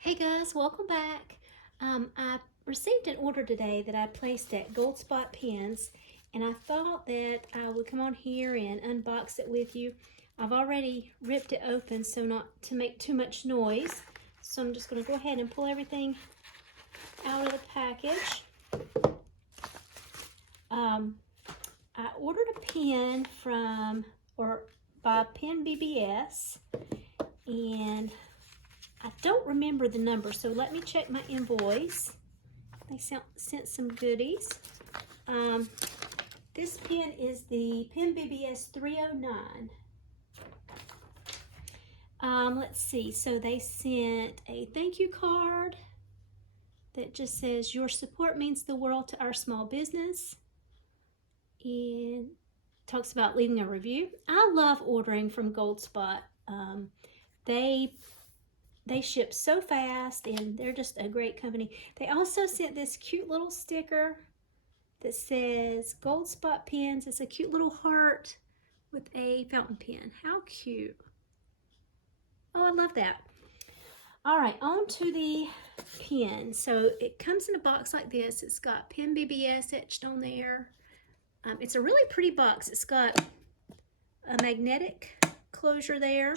Hey guys, welcome back. I received an order today that I placed at Goldspot Pens, and I thought that I would come on here and unbox it with you. I've already ripped it open so not to make too much noise, so I'm just going to go ahead and pull everything out of the package. I ordered a pen by PenBBS, and I don't remember the number, so let me check my invoice. They sent some goodies. This pen is the PenBBS 309. Let's see, so they sent a thank you card that just says, "Your support means the world to our small business," and talks about leaving a review. I love ordering from Goldspot. They ship so fast, and they're just a great company. They also sent this cute little sticker that says Goldspot Pens. It's a cute little heart with a fountain pen. How cute. Oh, I love that. All right, on to the pen. So it comes in a box like this. It's got PenBBS etched on there. It's a really pretty box. It's got a magnetic closure there.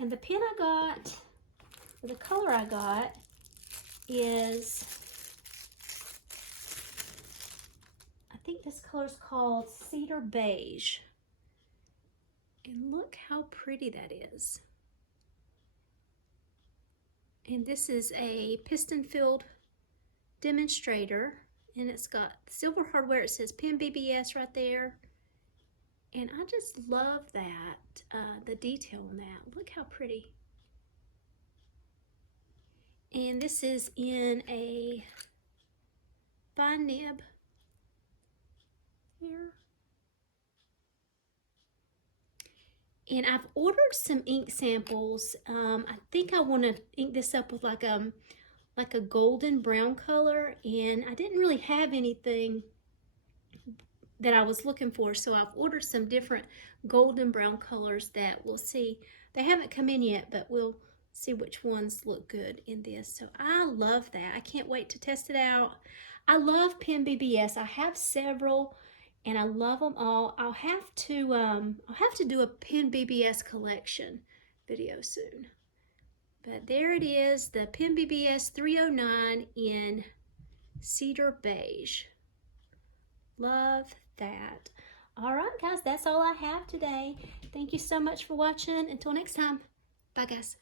And the pen I got, or the color I got, is, I think this color is called Cedar Beige. And look how pretty that is. And this is a piston-filled demonstrator, and it's got silver hardware. It says PenBBS right there. And I just love that, the detail on that. Look how pretty. And this is in a fine nib here. And I've ordered some ink samples. I think I want to ink this up with like a golden brown color, and I didn't really have anything that I was looking for, so I've ordered some different golden brown colors that we'll see. They haven't come in yet, but we'll see which ones look good in this. So I love that. I can't wait to test it out. I love PenBBS. I have several, and I love them all. I'll have to do a PenBBS collection video soon. But there it is, the PenBBS 309 in Cedar Beige. Love that. All right, guys, that's all I have today. Thank you so much for watching. Until next time, bye, guys.